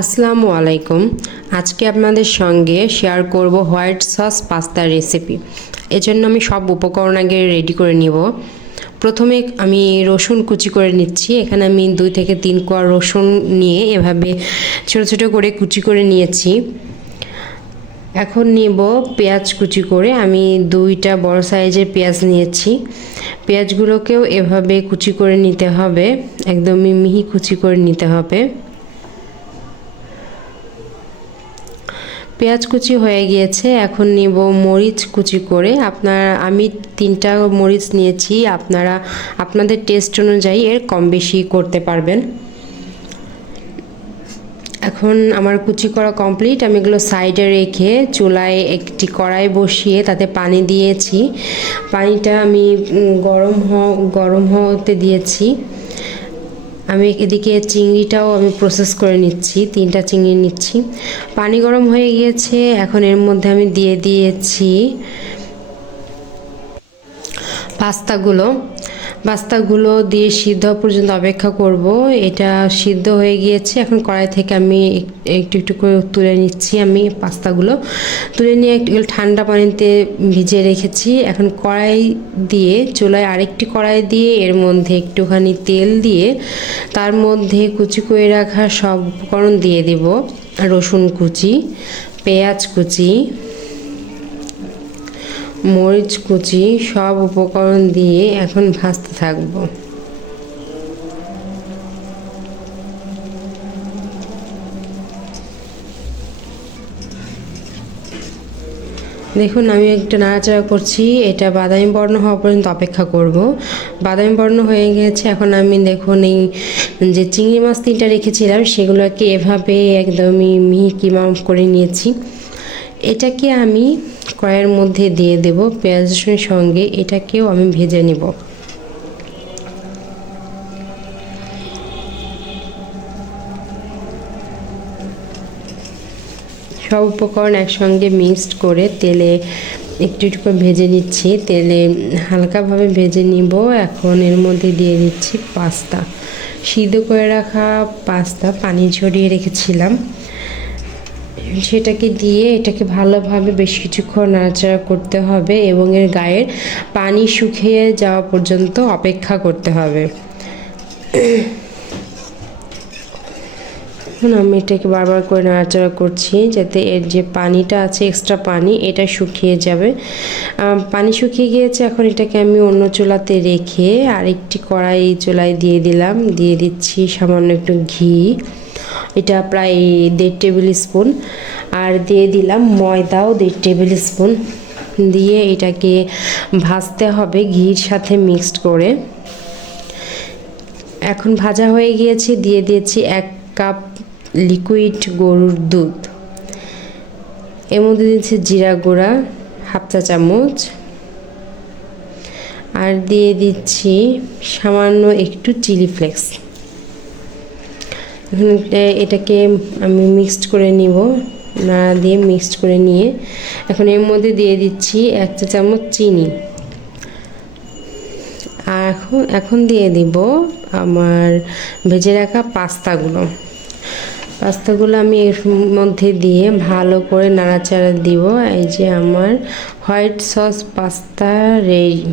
আসসালামু আলাইকুম। আজকে আপনাদের সঙ্গে শেয়ার করব হোয়াইট সস পাস্তার রেসিপি। এজন্য আমি সব উপকরণ আগে রেডি করে নিব। প্রথমে আমি রসুন কুচি করে নিচ্ছি। এখানে আমি 2 থেকে 3 কোয়া রসুন নিয়ে এভাবে ছোট ছোট করে কুচি করে নিয়েছি। এখন নিব পেঁয়াজ কুচি করে। আমি 2টা বড় সাইজের পেঁয়াজ নিয়েছি। পেঁয়াজগুলোকেও এভাবে কুচি করে নিতে হবে, একদমই মিহি কুচি করে নিতে হবে। পেঁয়াজ কুচি হয়ে গিয়েছে। এখন নিব মরিচ কুচি করে। আমি 3টা মরিচ নিয়েছি, আপনারা আপনাদের টেস্ট অনুযায়ী এর কম বেশি করতে পারবেন। এখন আমার কুচি করা কমপ্লিট। আমি এগুলো সাইডে রেখে চুলায় একটি কড়াই বসিয়ে তাতে পানি দিয়েছি। পানিটা আমি গরম হতে দিয়েছি। আমি এদিকে চিংড়িটাও আমি প্রসেস করে নিচ্ছি, 3টা চিংড়ি নিচ্ছি। পানি গরম হয়ে গিয়েছে। এখন এর মধ্যে আমি দিয়ে দিয়েছি পাস্তাগুলো দিয়ে সিদ্ধ পর্যন্ত অপেক্ষা করব। এটা সিদ্ধ হয়ে গিয়েছে। এখন কড়াই থেকে আমি একটু একটু করে তুলে নিচ্ছি। আমি পাস্তাগুলো তুলে নিয়ে একটু ঠান্ডা পানিতে ভিজিয়ে রেখেছি। এখন চুলায় আরেকটি কড়াই দিয়ে এর মধ্যে একটুখানি তেল দিয়ে তার মধ্যে কুচি করে রাখা সব উপকরণ দিয়ে দেব। রসুন কুচি, পেঁয়াজ কুচি, মরিচ কুচি, সব উপকরণ দিয়ে এখন ভাজতে থাকবো। দেখুন আমি একটা নাড়াচাড়া করছি। এটা বাদামি বর্ণ হওয়া পর্যন্ত অপেক্ষা করব। বাদামি বর্ণ হয়ে গেছে। এখন আমি দেখুন এই যে চিংড়ি মাছ 3টা রেখেছিলাম সেগুলোকে এভাবে একদমই মিহি কিমা করে নিয়েছি। এটাকে আমি কড়াইয়ের মধ্যে দিয়ে দেব পেঁয়াজ রসুনের সঙ্গে। এটাকেও আমি ভেজে নেব। সব উপকরণ একসঙ্গে মিক্সড করে তেলে একটু একটু করে ভেজে নিচ্ছি। তেলে হালকাভাবে ভেজে নিব। এখন এর মধ্যে দিয়ে দিচ্ছি পাস্তা, সিদ্ধ করে রাখা পাস্তা, পানি ঝরিয়ে রেখেছিলাম। সেটাকে দিয়ে এটাকে ভালোভাবে বেশ কিছুক্ষণ নাড়াচাড়া করতে হবে এবং এর গায়ের পানি শুকিয়ে যাওয়া পর্যন্ত অপেক্ষা করতে হবে। এখন আমি এটাকে বারবার করে নাড়াচাড়া করছি যাতে এর যে পানিটা আছে, এক্সট্রা পানি, এটা শুকিয়ে যাবে। পানি শুকিয়ে গিয়েছে। এখন এটাকে আমি অন্য চুলাতে রেখে আরেকটি কড়াই চুলায় দিয়ে দিচ্ছি সামান্য একটু ঘি। এটা প্রায় 1.5 টেবিল স্পুন। আর দিয়ে দিলাম ময়দাও 1.5 টেবিল স্পুন। দিয়ে এটাকে ভাজতে হবে ঘির সাথে মিক্সড করে। এখন ভাজা হয়ে গিয়েছে। দিয়ে দিয়েছি 1 কাপ লিকুইড গরুর দুধ। এর মধ্যে দিয়েছি জিরা গুঁড়া 1/2 চা চামচ। আর দিয়ে দিচ্ছি সামান্য একটু চিলি ফ্লেক্স। এটাকে আমি মিক্সড করে নিব। নাড়া দিয়ে মিক্সড করে নিয়ে এখন এর মধ্যে দিয়ে দিচ্ছি 1 চা চামচ চিনি। আর এখন দিয়ে দিব আমার ভেজে রাখা পাস্তাগুলো আমি এর মধ্যে দিয়ে ভালো করে নাড়াচাড়া দিব। এই যে আমার হোয়াইট সস পাস্তা রেডি।